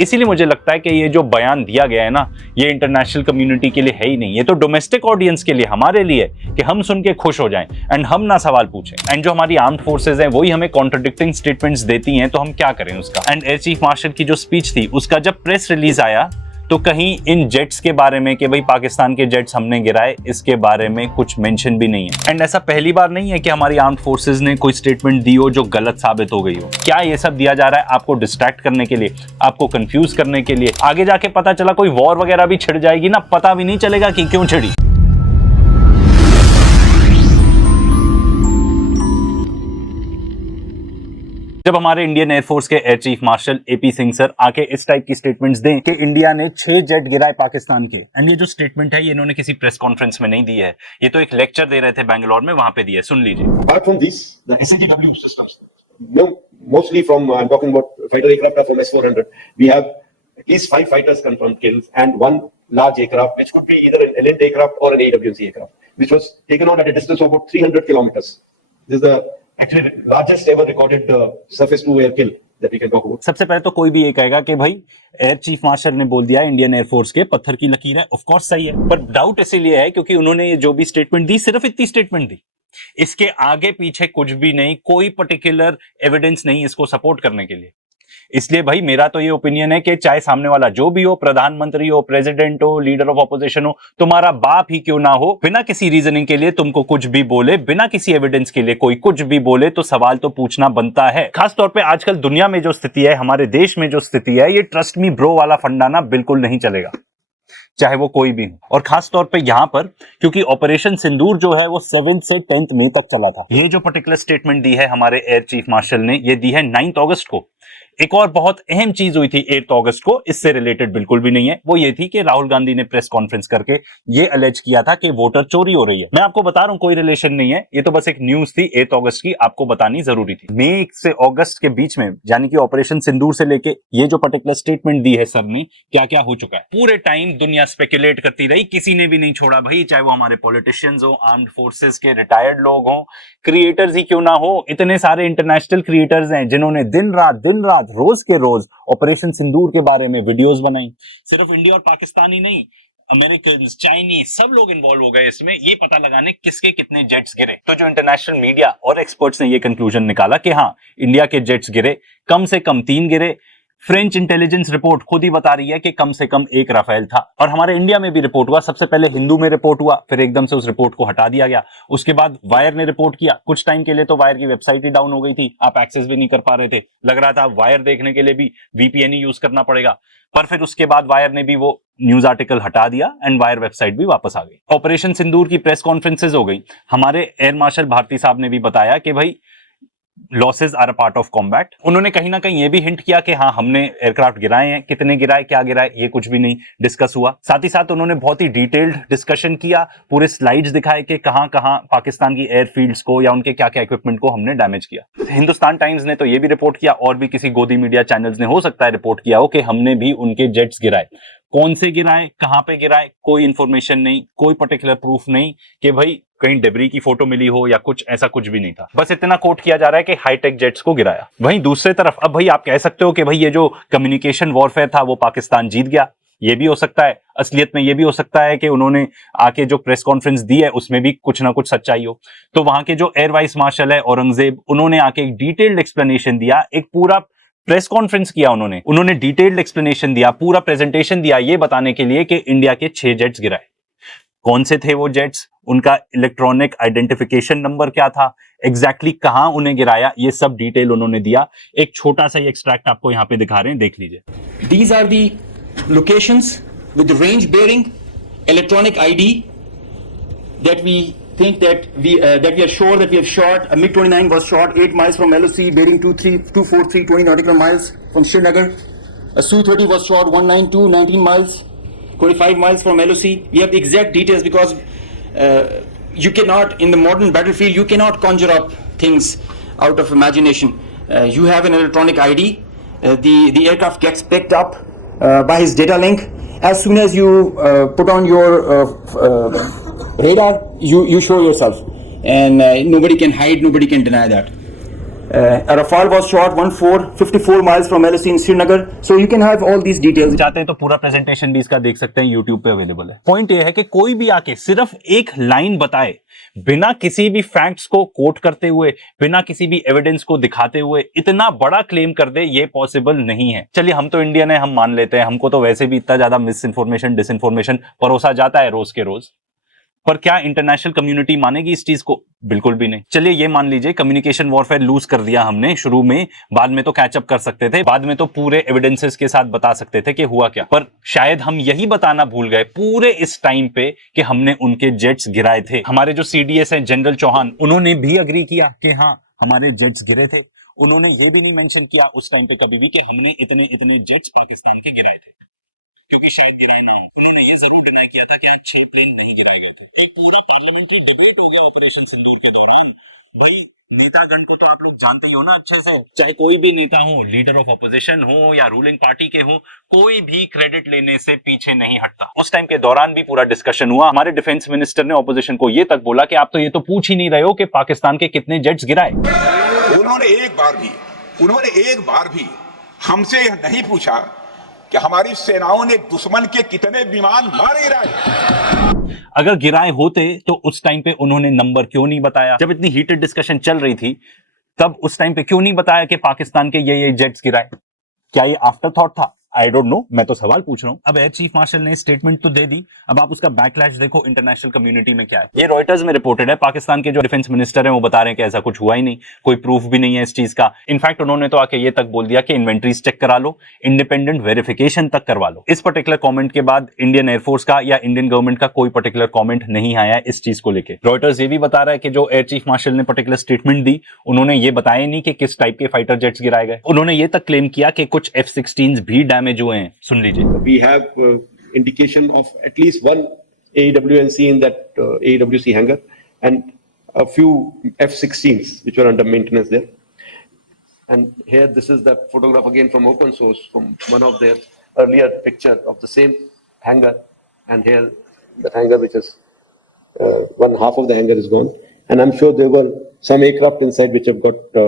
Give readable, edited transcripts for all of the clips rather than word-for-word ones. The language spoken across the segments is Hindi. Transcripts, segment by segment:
इसीलिए मुझे लगता है कि ये जो बयान दिया गया है ना, ये इंटरनेशनल कम्युनिटी के लिए है ही नहीं, ये तो डोमेस्टिक ऑडियंस के लिए, हमारे लिए, कि हम सुन के खुश हो जाएं एंड हम ना सवाल पूछें। एंड जो हमारी आर्म्ड फोर्सेज हैं वही हमें कॉन्ट्रडिक्टिंग स्टेटमेंट्स देती हैं, तो हम क्या करें उसका। एंड एयर चीफ मार्शल की जो स्पीच थी, उसका जब प्रेस रिलीज आया तो कहीं इन जेट्स के बारे में कि भाई पाकिस्तान के जेट्स हमने गिराए, इसके बारे में कुछ मेंशन भी नहीं है। एंड ऐसा पहली बार नहीं है कि हमारी आर्म्ड फोर्सेस ने कोई स्टेटमेंट दी हो जो गलत साबित हो गई हो। क्या ये सब दिया जा रहा है आपको डिस्ट्रैक्ट करने के लिए, आपको कंफ्यूज करने के लिए? आगे जाके पता चला कोई वॉर वगैरह भी छिड़ जाएगी ना, पता भी नहीं चलेगा कि क्यों छिड़ी। जब हमारे इंडियन एयरफोर्स के air chief martial AP Singh sir आके इस टाइप की स्टेटमेंट्स दें कि इंडिया ने 6 जेट गिराए पाकिस्तान के, एंड ये जो स्टेटमेंट है ये इन्होंने किसी प्रेस कॉन्फ्रेंस में नहीं दी है, ये तो एक लेक्चर दे रहे थे बैंगलोर में, वहां पे दिया है, सुन लीजिए। Apart from this, the SATW systems, mostly from I'm talking about fighter aircraft are from S-400. We have at least 5 fighters confirmed kills and 1 large aircraft, which could be either an Elent aircraft or an AWC aircraft, which was taken out at a distance of about 300 kilometers. This is the actually largest ever recorded surface to air kill that we can talk about. सबसे पहले तो कोई भी ये कहेगा कि भाई एयर चीफ मार्शल ने बोल दिया इंडियन एयरफोर्स के पत्थर की लकीर है, ऑफ कोर्स सही है, पर डाउट इसीलिए है क्योंकि उन्होंने ये जो भी स्टेटमेंट दी सिर्फ इतनी स्टेटमेंट दी, इसके आगे पीछे कुछ भी नहीं, कोई पर्टिकुलर एविडेंस नहीं इसको सपोर्ट करने के लिए। इसलिए भाई मेरा तो ये ओपिनियन है कि चाहे सामने वाला जो भी हो, प्रधानमंत्री हो, प्रेसिडेंट हो, लीडर ऑफ ऑपोजिशन हो, तुम्हारा बाप ही क्यों ना हो, बिना किसी रीजनिंग के लिए तुमको कुछ भी बोले, बिना किसी एविडेंस के लिए कोई कुछ भी बोले, तो सवाल तो पूछना बनता है। खासतौर पे आजकल दुनिया में जो स्थिति है, हमारे देश में जो स्थिति है, ये ट्रस्ट मी ब्रो वाला फंडा ना बिल्कुल नहीं चलेगा, चाहे वो कोई भी हो। और खास तौर पे यहां पर क्योंकि ऑपरेशन सिंदूर जो है वो 7 से 10 मई तक चला था। ये जो पर्टिकुलर स्टेटमेंट दी है हमारे एयर चीफ मार्शल ने, ये दी है 9 अगस्त को। एक और बहुत अहम चीज हुई थी 8 अगस्त को, इससे रिलेटेड बिल्कुल भी नहीं है, वो ये थी कि राहुल गांधी ने प्रेस कॉन्फ्रेंस करके ये अलेज किया था कि वोटर चोरी हो रही है। मैं आपको बता रहा हूं कोई रिलेशन नहीं है, ये तो बस एक न्यूज थी 8 अगस्त की, आपको बतानी जरूरी थी। मई से अगस्त के बीच में, यानी कि ऑपरेशन सिंदूर से लेके ये जो पर्टिकुलर स्टेटमेंट दी है सर ने, क्या क्या हो चुका है पूरे टाइम दुनिया स्पेकुलेट करती रही, किसी ने भी नहीं छोड़ा भाई, चाहे वो हमारे पॉलिटिशियंस हो, आर्म्ड फोर्सेस के रिटायर्ड लोग हो, क्रिएटर्स ही क्यों ना हो। इतने सारे इंटरनेशनल क्रिएटर्स हैं जिन्होंने दिन रात रोज के रोज ऑपरेशन सिंदूर के बारे में वीडियोस बनाई। सिर्फ इंडिया और पाकिस्तान ही नहीं, अमेरिकन, चाइनीज, सब लोग इन्वॉल्व हो गए इसमें, ये पता लगाने किसके कितने जेट्स गिरे। तो जो इंटरनेशनल मीडिया और एक्सपर्ट्स ने ये कंक्लूजन निकाला कि हाँ, इंडिया के जेट्स गिरे, कम से कम 3 गिरे। फ्रेंच इंटेलिजेंस रिपोर्ट खुद ही बता रही है कि कम से कम 1 राफेल था। और हमारे इंडिया में भी रिपोर्ट हुआ, सबसे पहले हिंदू में रिपोर्ट हुआ, फिर एकदम से उस रिपोर्ट को हटा दिया गया। उसके बाद वायर ने रिपोर्ट किया, कुछ टाइम के लिए तो वायर की वेबसाइट ही डाउन हो गई थी, आप एक्सेस भी नहीं कर पा रहे थे, लग रहा था वायर देखने के लिए भी VPN ही यूज करना पड़ेगा। पर फिर उसके बाद वायर ने भी वो न्यूज आर्टिकल हटा दिया एंड वायर वेबसाइट भी वापस आ गई। ऑपरेशन सिंदूर की प्रेस कॉन्फ्रेंसेज हो गई। हमारे एयर मार्शल भारती साहब ने भी बताया कि भाई losses are a part of combat. उन्होंने कहीं ना कहीं ये भी हिंट किया कि हाँ, हमने एयरक्राफ्ट गिराए हैं, कितने गिराए, क्या गिराए, ये कुछ भी नहीं डिस्कस हुआ। साथ ही साथ उन्होंने बहुत ही डिटेल्ड डिस्कशन किया, पूरे स्लाइड्स दिखाए कि कहां कहां पाकिस्तान की एयरफील्ड्स को या उनके क्या क्या इक्विपमेंट को हमने डैमेज किया। हिंदुस्तान टाइम्स ने तो ये भी रिपोर्ट किया, और भी किसी गोदी मीडिया चैनल्स ने हो सकता है रिपोर्ट किया हो कि हमने भी उनके जेट्स गिराए। कौन से गिराए, कहां पे गिराए, कोई इंफॉर्मेशन नहीं, कोई पर्टिकुलर प्रूफ नहीं कि भाई कहीं डेब्री की फोटो मिली हो या कुछ, ऐसा कुछ भी नहीं था। बस इतना कोट किया जा रहा है कि हाईटेक जेट्स को गिराया। वहीं दूसरी तरफ अब भाई आप कह सकते हो कि भाई ये जो कम्युनिकेशन वॉरफेयर था वो पाकिस्तान जीत गया, ये भी हो सकता है। असलियत में ये भी हो सकता है कि उन्होंने आके जो प्रेस कॉन्फ्रेंस दी है उसमें भी कुछ ना कुछ सच्चाई हो। तो वहां के जो एयर वाइस मार्शल है औरंगजेब, उन्होंने आके एक डिटेल्ड एक्सप्लेनेशन दिया, एक पूरा प्रेस कॉन्फ्रेंस किया, उन्होंने डिटेल्ड एक्सप्लेनेशन दिया, पूरा प्रेजेंटेशन दिया, ये बताने के लिए कि इंडिया के 6 जेट्स गिराए। कौन से थे वो जेट्स, उनका इलेक्ट्रॉनिक आइडेंटिफिकेशन नंबर क्या था, एग्जैक्टली कहां उन्हें गिराया, ये सब डिटेल उन्होंने दिया। एक छोटा सा एक्सट्रैक्ट आपको यहां पे दिखा रहे हैं, देख लीजिए। These are the locations with the range bearing, electronic ID that we think that we are sure that we have shot. A MiG-29 was shot 8 miles from LOC, bearing 243 nautical miles from Srinagar. A Su-30 was shot 192, 19 miles, 25 miles from LOC. We have the exact details because you cannot, in the modern battlefield, you cannot conjure up things out of imagination. You have an electronic ID. The aircraft gets picked up by his data link. As soon as you put on your radar, you show yourself, and nobody can hide, nobody can deny that. A Rafale was shot 54 miles from LSC in Srinagar. So you can have all these details. चाहते हैं तो पूरा प्रेजेंटेशन भी इसका देख सकते हैं, यूट्यूब पे अवेलेबल है। पॉइंट ये है कि कोई भी आके सिर्फ एक लाइन बताए बिना किसी भी फैक्ट्स को कोट करते हुए, बिना किसी भी एविडेंस को दिखाते हुए इतना बड़ा क्लेम कर दे, ये पॉसिबल नहीं है। चलिए हम तो इंडियन है, हम मान लेते हैं, हमको तो वैसे भी इतना ज्यादा मिस इन्फॉर्मेशन डिसइंफॉर्मेशन परोसा जाता है रोज के रोज, पर क्या इंटरनेशनल कम्युनिटी मानेगी इस चीज को? बिल्कुल भी नहीं। चलिए ये मान लीजिए कम्युनिकेशन वॉरफेयर लूज कर दिया हमने शुरू में, बाद में तो कैचअप कर सकते थे, बाद में तो पूरे एविडेंसेस के साथ बता सकते थे कि हुआ क्या, पर शायद हम यही बताना भूल गए पूरे इस टाइम पे कि हमने उनके जेट्स गिराए थे। हमारे जो सीडीएस हैं जनरल चौहान, उन्होंने भी अग्री किया कि हाँ हमारे जेट्स गिरे थे। उन्होंने ये भी नहीं मेंशन किया उस टाइम पे कभी भी कि हमने इतने इतने जेट्स पाकिस्तान के गिराए थे, क्योंकि शायद गिराए ना हो। उन्होंने ये जरूर डिनाई किया था कि 6 प्लेन नहीं गिराए गए थे। एक पूरा पार्लियामेंट्री डिबेट हो गया ऑपरेशन सिंदूर के दौरान। भाई नेतागण को तो आप लोग जानते ही हो ना अच्छे से, चाहे कोई भी नेता हो, लीडर ऑफ ऑपोजिशन हो या रूलिंग पार्टी के हो, कोई भी क्रेडिट लेने से पीछे नहीं हटता। उस टाइम के दौरान भी पूरा डिस्कशन हुआ। हमारे डिफेंस मिनिस्टर ने ऑपोजिशन को ये तक बोला कि आप तो ये तो पूछ ही नहीं रहे हो कि पाकिस्तान के कितने जेट्स गिराए। उन्होंने एक बार भी हमसे यह नहीं पूछा कि हमारी सेनाओं ने दुश्मन के कितने विमान मारे गिराए। अगर गिराए होते तो उस टाइम पे उन्होंने नंबर क्यों नहीं बताया? जब इतनी हीटेड डिस्कशन चल रही थी तब उस टाइम पे क्यों नहीं बताया कि पाकिस्तान के ये जेट्स गिराए? क्या ये आफ्टर थॉट था? आई डोंट नो, मैं तो सवाल पूछ रहा हूं। अब एयर चीफ मार्शल ने स्टेटमेंट तो दे दी, अब आप उसका बैकलैश देखो इंटरनेशनल कम्युनिटी में क्या है। ये रॉयटर्स में रिपोर्टेड है, पाकिस्तान के जो डिफेंस मिनिस्टर हैं वो बता रहे हैं कि ऐसा कुछ हुआ ही नहीं, कोई प्रूफ भी नहीं है इस चीज का। इनफैक्ट उन्होंने तो आके ये तक बोल दिया कि इन्वेंट्रीज चेक करा लो, इंडिपेंडेंट वेरिफिकेशन तक करवा लो। इस पर्टिकुलर कॉमेंट के बाद इंडियन एयरफोर्स का या इंडियन गवर्नमेंट का कोई पर्टिकुलर कॉमेंट नहीं आया इस चीज को लेकर। रॉयटर्स ये भी बता रहा है कि जो एयर चीफ मार्शल ने पर्टिकुलर स्टेटमेंट दी, उन्होंने ये बताया नहीं कि किस टाइप के फाइटर जेट्स गिराए गए। उन्होंने ये तक क्लेम किया कि कुछ F-16 भी डैमेज हुए हैं। सुन लीजिए। We have indication of at least one AWNC in that AWC hangar and a few F-16s which were under maintenance there. And here, this is the photograph again from open source from one of their earlier picture of the same hangar. And here, the hangar which is one half of the hangar is gone. And I'm sure there were some aircraft inside which have got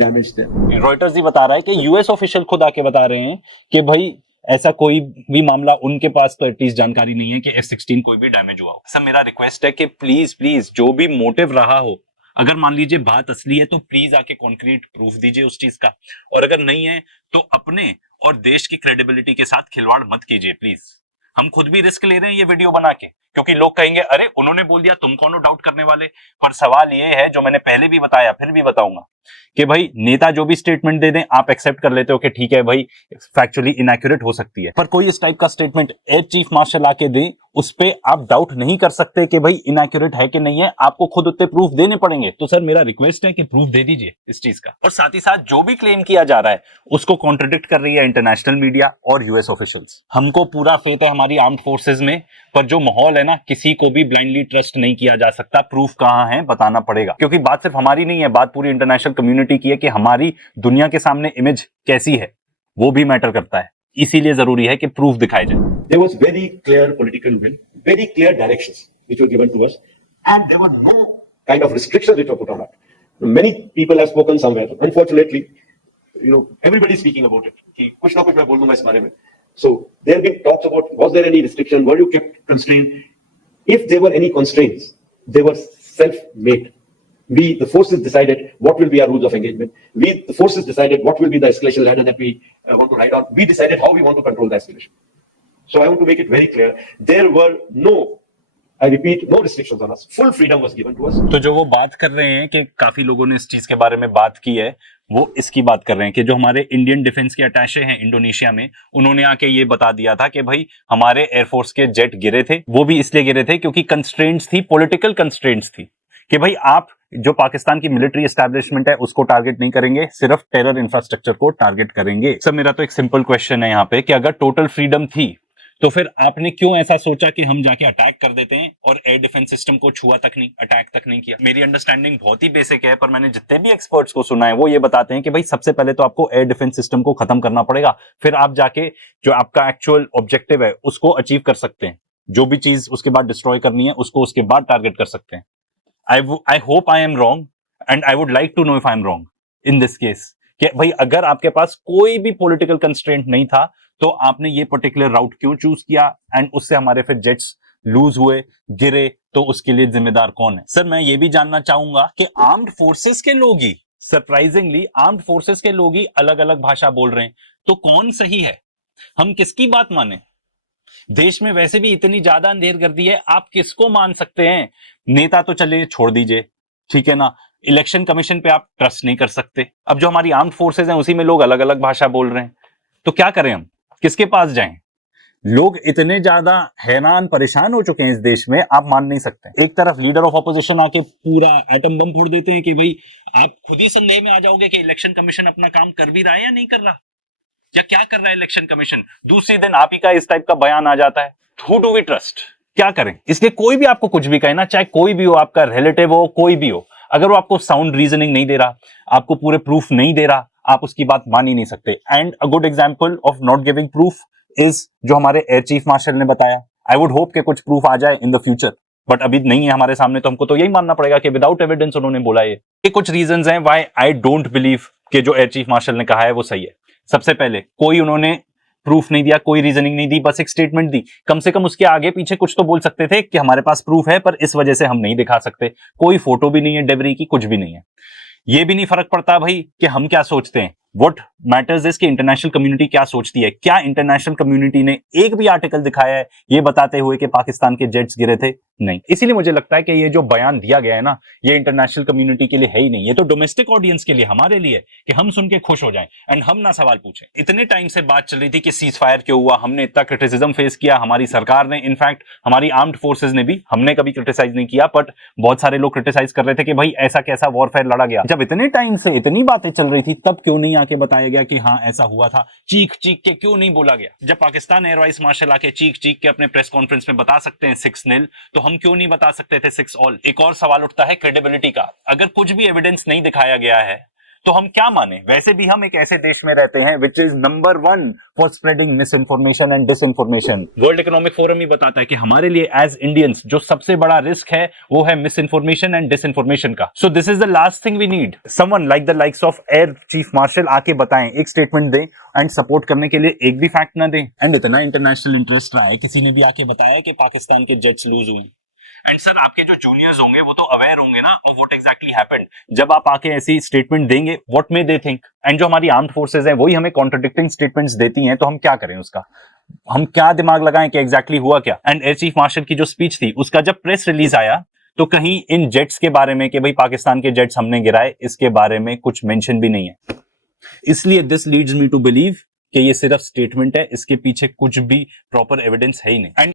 damaged there. Reuters ही बता रहा है कि यूएस ऑफिशियल खुद आके बता रहे हैं कि भाई ऐसा कोई भी मामला उनके पास तो एटलीस्ट जानकारी नहीं है कि F-16 कोई भी डैमेज हुआ हो। सब मेरा रिक्वेस्ट है कि प्लीज जो भी मोटिव रहा हो, अगर मान लीजिए बात असली है तो प्लीज आके कॉन्क्रीट प्रूफ दीजिए उस चीज का, और अगर नहीं है तो अपने और देश की क्रेडिबिलिटी के साथ खिलवाड़ मत कीजिए प्लीज। हम खुद भी रिस्क ले रहे हैं ये वीडियो बना के, क्योंकि लोग कहेंगे अरे उन्होंने बोल दिया, तुम कौन हो डाउट करने वाले। पर सवाल ये है, जो मैंने पहले भी बताया फिर भी बताऊंगा, कि भाई नेता जो भी स्टेटमेंट दे दें आप एक्सेप्ट कर लेते हो कि ठीक है भाई फैक्चुअली इनएक्यूरेट हो सकती है, पर कोई इस टाइप का स्टेटमेंट एयर चीफ मार्शल आके दे, उस पे आप डाउट नहीं कर सकते कि भाई इनएक्यूरेट है कि नहीं है, आपको खुद उतने प्रूफ देने पड़ेंगे। तो सर मेरा रिक्वेस्ट है कि प्रूफ दे दीजिए इस चीज का। और साथ ही साथ जो भी क्लेम किया जा रहा है उसको कॉन्ट्रडिक्ट कर रही है इंटरनेशनल मीडिया और यूएस ऑफिशियल्स। हमको पूरा फेथ है हमारी आर्म्ड फोर्सेज में, पर जो माहौल है ना, किसी को भी ब्लाइंडली ट्रस्ट नहीं किया जा सकता। प्रूफ कहां है बताना पड़ेगा, क्योंकि बात सिर्फ हमारी नहीं है, बात पूरी इंटरनेशनल कम्युनिटी की है कि हमारी दुनिया के सामने इमेज कैसी है, वो भी मैटर करता है। इसीलिए जरूरी है कि प्रूफ दिखाए जाए। There was very clear political will, very clear directions which were given to us, and there were no kind of restrictions which were put on us. Many people have spoken somewhere. Unfortunately, everybody is speaking about it. कि कुछ ना कुछ मैं बोल दूंगा इस बारे में. So there have been talks about, was there any restriction? Were you kept constrained? If there were any constraints, they were self-made. We, the forces, decided what will be our rules of engagement. We, the forces, decided what will be the escalation ladder that we want to ride on. We decided how we want to control the escalation. So I want to make it very clear. There were no, I repeat, no restrictions on us. Full freedom was given to us. तो जो वो बात कर रहे हैं कि काफी लोगों ने इस चीज के बारे में बात की है, वो इसकी बात कर रहे हैं कि जो हमारे इंडियन डिफेंस के अटैचे हैं इंडोनेशिया में, उन्होंने आके ये बता दिया था कि भाई हमारे एयरफोर्स के जेट गिरे थे, वो भी इसलिए गिरे थे क्योंकि कंस्ट्रेंट्स थी, पॉलिटिकल कंस्ट्रेंट्स थी, कि भाई आप जो पाकिस्तान की मिलिट्री एस्टैब्लिशमेंट है उसको टारगेट नहीं करेंगे, सिर्फ टेरर इंफ्रास्ट्रक्चर को टारगेट करेंगे। सर मेरा तो एक सिंपल क्वेश्चन है यहाँ पे कि अगर टोटल फ्रीडम थी तो फिर आपने क्यों ऐसा सोचा कि हम जाके अटैक कर देते हैं और एयर डिफेंस सिस्टम को छुआ तक नहीं, अटैक तक नहीं किया। मेरी अंडरस्टैंडिंग बहुत ही बेसिक है, पर मैंने जितने भी एक्सपर्ट्स को सुना है वो ये बताते हैं कि भाई सबसे पहले तो आपको एयर डिफेंस सिस्टम को खत्म करना पड़ेगा, फिर आप जाके जो आपका एक्चुअल ऑब्जेक्टिव है उसको अचीव कर सकते हैं, जो भी चीज उसके बाद डिस्ट्रॉय करनी है उसको उसके बाद टारगेट कर सकते हैं। I hope I am wrong and I would like to know if I am wrong. In this case कि भाई अगर आपके पास कोई भी पॉलिटिकल कंस्ट्रेंट नहीं था तो आपने ये पर्टिकुलर राउट क्यों चूज किया, एंड उससे हमारे फिर जेट्स लूज हुए, गिरे, तो उसके लिए जिम्मेदार कौन है? सर मैं ये भी जानना चाहूंगा कि आर्म्ड फोर्सेस के लोग ही, सरप्राइजिंगली आर्म्ड फोर्सेस के लोग ही अलग अलग भाषा बोल रहे हैं, तो कौन सही है? हम किसकी बात माने? देश में वैसे भी इतनी ज्यादा अंधेर कर दी है, आप किसको मान सकते हैं? नेता तो चलिए छोड़ दीजिए, ठीक है ना, इलेक्शन कमीशन पे आप ट्रस्ट नहीं कर सकते। अब जो हमारी आर्म्ड फोर्सेस हैं उसी में लोग अलग अलग भाषा बोल रहे हैं, तो क्या करें हम? किसके पास जाएं? लोग इतने ज्यादा हैरान परेशान हो चुके हैं इस देश में, आप मान नहीं सकते। एक तरफ लीडर ऑफ ऑपोजिशन आके पूरा एटम बम फोड़ देते हैं कि भाई आप खुद ही संदेह में आ जाओगे कि इलेक्शन कमीशन अपना काम कर भी रहा है या नहीं कर रहा, या क्या कर रहा है इलेक्शन कमीशन। दूसरे दिन आप ही का इस टाइप का बयान आ जाता है। Who do we trust? क्या करें? इसलिए कोई भी आपको कुछ भी कहे ना, चाहे कोई भी हो, आपका रिलेटिव हो, कोई भी हो, अगर वो आपको साउंड रीजनिंग नहीं दे रहा, आपको पूरे प्रूफ नहीं दे रहा, आप उसकी बात मान ही नहीं सकते। And a good example of not giving proof is जो हमारे एयर चीफ मार्शल ने बताया। आई वुड होप कि कुछ प्रूफ आ जाए इन द फ्यूचर, बट अभी नहीं है हमारे सामने, तो हमको तो यही मानना पड़ेगा कि विदाउट एविडेंस उन्होंने बोला। ये कुछ रीजंस हैं व्हाई आई डोंट बिलीव कि जो एयर चीफ मार्शल ने कहा है वो सही है। सबसे पहले, कोई उन्होंने प्रूफ नहीं दिया, कोई रीजनिंग नहीं दी, बस एक स्टेटमेंट दी। कम से कम उसके आगे पीछे कुछ तो बोल सकते थे कि हमारे पास प्रूफ है पर इस वजह से हम नहीं दिखा सकते। कोई फोटो भी नहीं है डेबरी की, कुछ भी नहीं है। ये भी नहीं फर्क पड़ता भाई कि हम क्या सोचते हैं। व्हाट मैटर्स इज कि इंटरनेशनल कम्युनिटी क्या सोचती है। क्या इंटरनेशनल कम्युनिटी ने एक भी आर्टिकल दिखाया है ये बताते हुए कि पाकिस्तान के जेट्स गिरे थे? नहीं। इसीलिए मुझे लगता है कि ये जो बयान दिया गया है ना, ये इंटरनेशनल कम्युनिटी के लिए है ही नहीं, ये तो डोमेस्टिक ऑडियंस के लिए, हमारे लिए, कि हम सुन के खुश हो जाएं एंड हम ना सवाल पूछें। इतने टाइम से बात चल रही थी कि सीज फायर क्यों हुआ, हमने इतना क्रिटिसिज्म फेस किया, हमारी सरकार ने, इनफैक्ट हमारी आर्म्ड फोर्सेज ने भी, हमने कभी क्रिटिसाइज नहीं किया, बट बहुत सारे लोग क्रिटिसाइज कर रहे थे कि भाई ऐसा कैसा वॉरफेयर लड़ा गया। जब इतने टाइम से इतनी बातें चल रही थी तब क्यों नहीं आके बताया गया कि हाँ ऐसा हुआ था? चीख चीख के क्यों नहीं बोला गया? जब पाकिस्तान एयर वाइस मार्शल आके चीख चीख के अपने प्रेस कॉन्फ्रेंस में बता सकते हैं 6-0, तो हम क्यों नहीं बता सकते थे 6-all? एक और सवाल उठता है क्रेडिबिलिटी का। अगर कुछ भी एविडेंस नहीं दिखाया गया है तो हम क्या माने? वैसे भी हम एक ऐसे देश में रहते हैं which is number 1 for spreading misinformation and disinformation. World Economic Forum ही बताता है कि हमारे लिए एज इंडियंस जो सबसे बड़ा रिस्क है वो है मिस इन्फॉर्मेशन एंड डिसइन्फॉर्मेशन का। So this is the last thing we need. Someone like the likes of air chief marshal आके बताएं, एक स्टेटमेंट दें एंड सपोर्ट करने के लिए एक भी फैक्ट ना दें। एंड इतना इंटरनेशनल इंटरेस्ट रहा है, किसी ने भी आके बताया कि पाकिस्तान के जेट्स लूज हुए। एंड सर आपके जो जूनियर्स होंगे वो तो अवेयर होंगे ना ऑफ व्हाट एग्जैक्टली हैपेंड। जब आप आके ऐसी स्टेटमेंट देंगे, what may they think? And जो हमारी आर्म्ड फोर्सेज हैं वही हमें कॉन्ट्रडिक्टिंग स्टेटमेंट्स देती हैं, तो हम क्या करें उसका? हम क्या दिमाग लगाएं कि एग्जैक्टली हुआ क्या? एंड एयर चीफ मार्शल की जो स्पीच थी उसका जब प्रेस रिलीज आया तो कहीं इन जेट्स के बारे में कि भाई पाकिस्तान के जेट्स हमने गिराए, इसके बारे में कुछ मेंशन भी नहीं है। इसलिए this leads me to believe कि ये सिर्फ स्टेटमेंट है, इसके पीछे कुछ भी प्रॉपर एविडेंस है ही नहीं। एंड